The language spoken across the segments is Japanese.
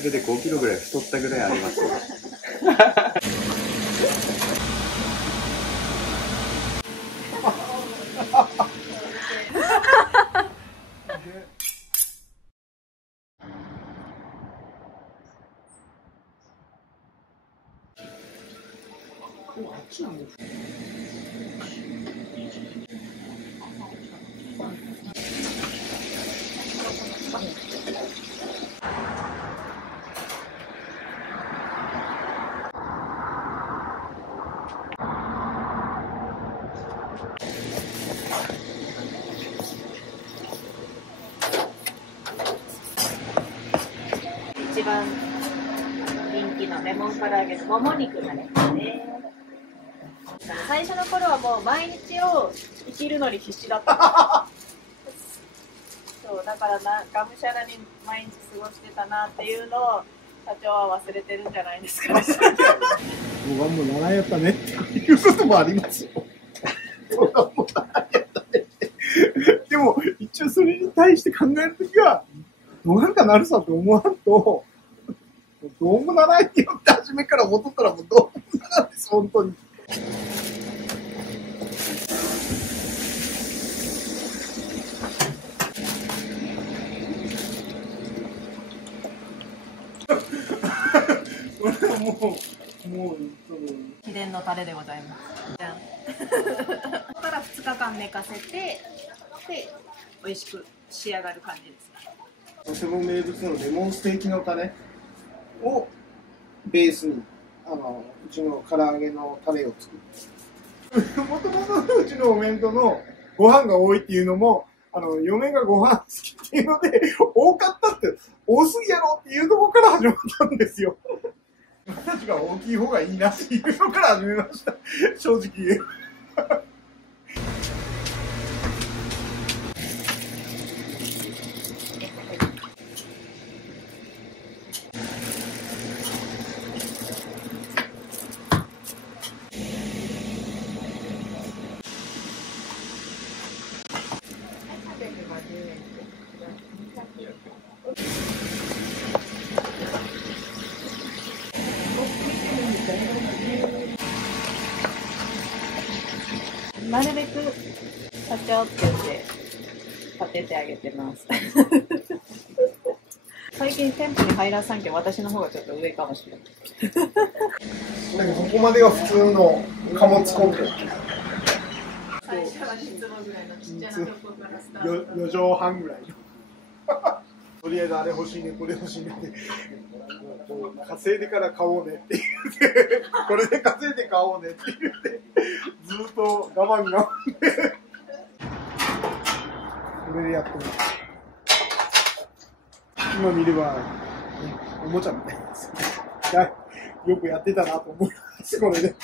だけで5キロぐらい太ったぐらいありますよ。一番人気のレモン唐揚げのもも肉がね。最初の頃はもう毎日を生きるのに必死だった。そうだからがむしゃらに毎日過ごしてたなっていうのを社長は忘れてるんじゃないですかね。僕はもう習いやったねっていうこともありますよ。僕はもう習いやったねって。でも一応それに対して考えるときはどうなんかなるさと思わんと、どうもならんよって初めから思っとったらもうどうもならんです、本当に。これはもう、秘伝のタレでございます。じゃん。ここから2日間寝かせて、で、美味しく仕上がる感じです。とても名物のレモンステーキのタレをベースにうちの唐揚げのタレを作る。もともとうちのお弁当のご飯が多いっていうのも嫁がご飯好きっていうので多かったって多すぎやろっていうところから始まったんですよ。僕たちが大きい方がいいなっていうのから始めました、正直。なるべく社長って言って立ててあげてます。最近店舗に入らさんけど私の方がちょっと上かもしれない。だけどここまでは普通の貨物コンテナ。最初は2坪ぐらいのちっちゃなとこからスタート。4畳半ぐらいの。とりあえずあれ欲しいね、これ欲しいねって。稼いでから買おうねって言って、これで稼いで買おうねって言って、ずっと我慢で、これでやってます。今見れば、おもちゃみたいです。よくやってたなと思います、これで。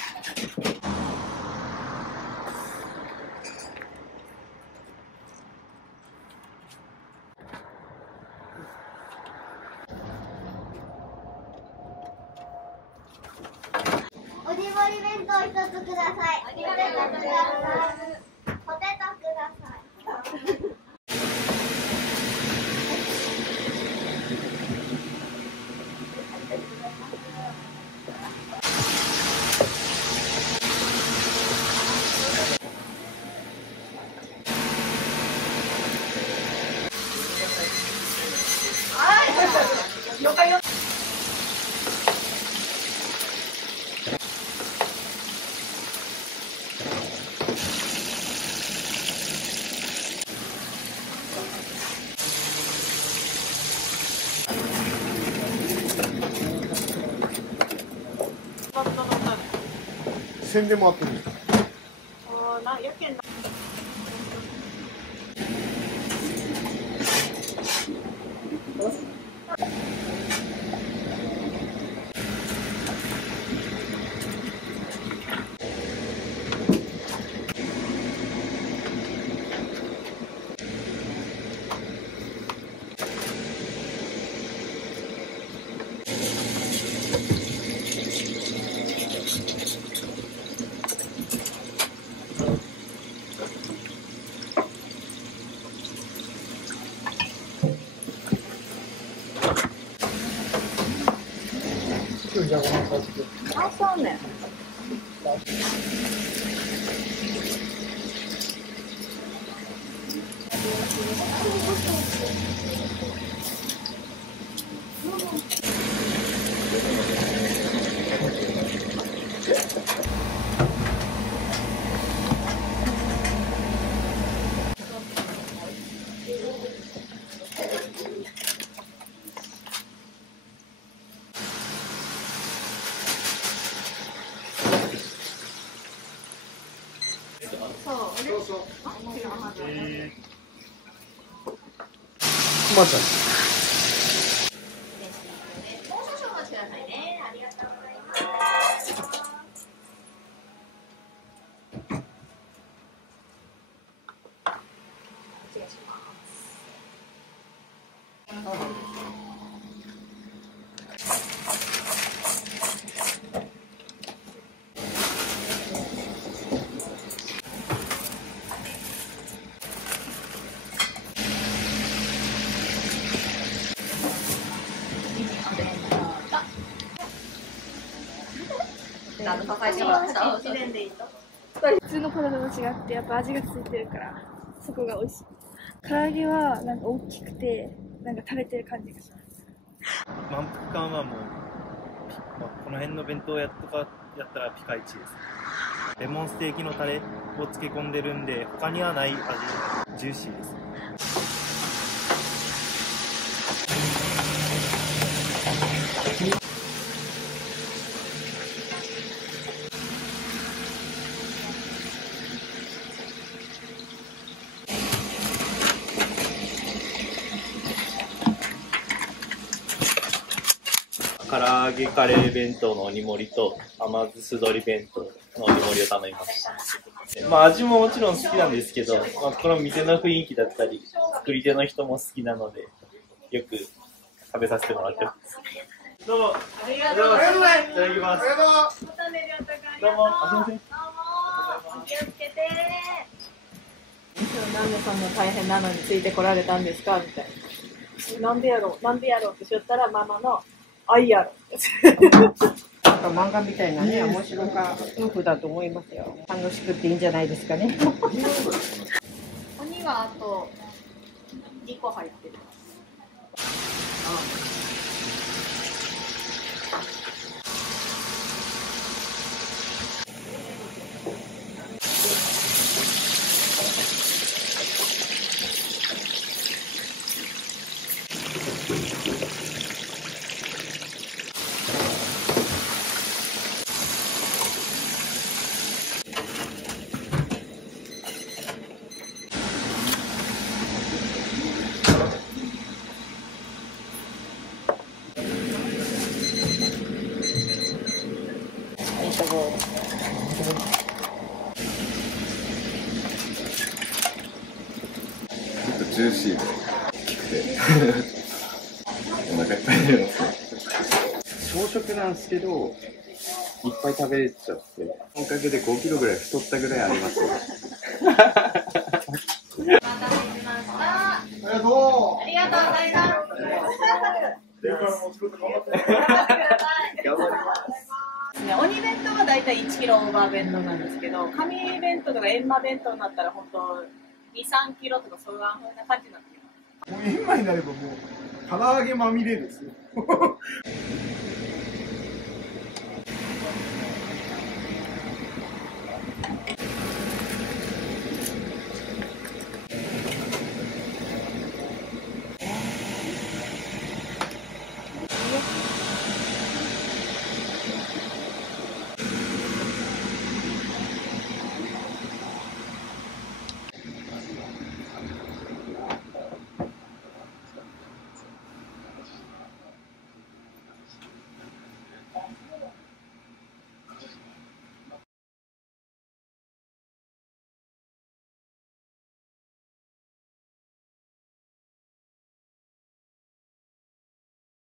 おにぼり弁当1つください。ポテトください。ポテトください。了解よ。宣伝もあってるんですか。やけんな。じゃあご飯させて。あ、そうね。そうそう。もう少々お待ちくださいね。ありがとうございます。失礼します。1年でいいと。普通のポテトと違ってやっぱ味がついてるからそこが美味しい。唐揚げはなんか大きくてなんか食べてる感じがします。満腹感はもう、この辺の弁当屋とかやったらピカイチです。レモンステーキのタレを漬け込んでるんで他にはない味、ジューシーです。唐揚げカレー弁当の鬼盛りと甘酢酢鶏弁当の鬼盛りを頼みました。味ももちろん好きなんですけど、この店の雰囲気だったり作り手の人も好きなのでよく食べさせてもらってます。どうもありがとうございます。いただきます。またね、りょうたくん。どうも、すいません。どうも、お気をつけて。なんでそんな大変なのについてこられたんですかみたいな。なんでやろうってしよったらママの愛やろ。なんか漫画みたいなね、面白か夫婦だと思いますよ。楽しくていいんじゃないですかね。鬼はあと2個入ってる。ジューシーで大きくてお腹いっぱいになりますね。小食なんですけどいっぱい食べれちゃって、おかげで5キロぐらい太ったぐらいありますよ。お待たせしました。ありがとう。ありがとうございます。鬼弁当はだいたい1キロオーバー弁当なんですけど、紙弁当とか閻魔弁当になったら本当2、3キロとかそういう感じなんですよ。もう今になればもう唐揚げまみれですよ。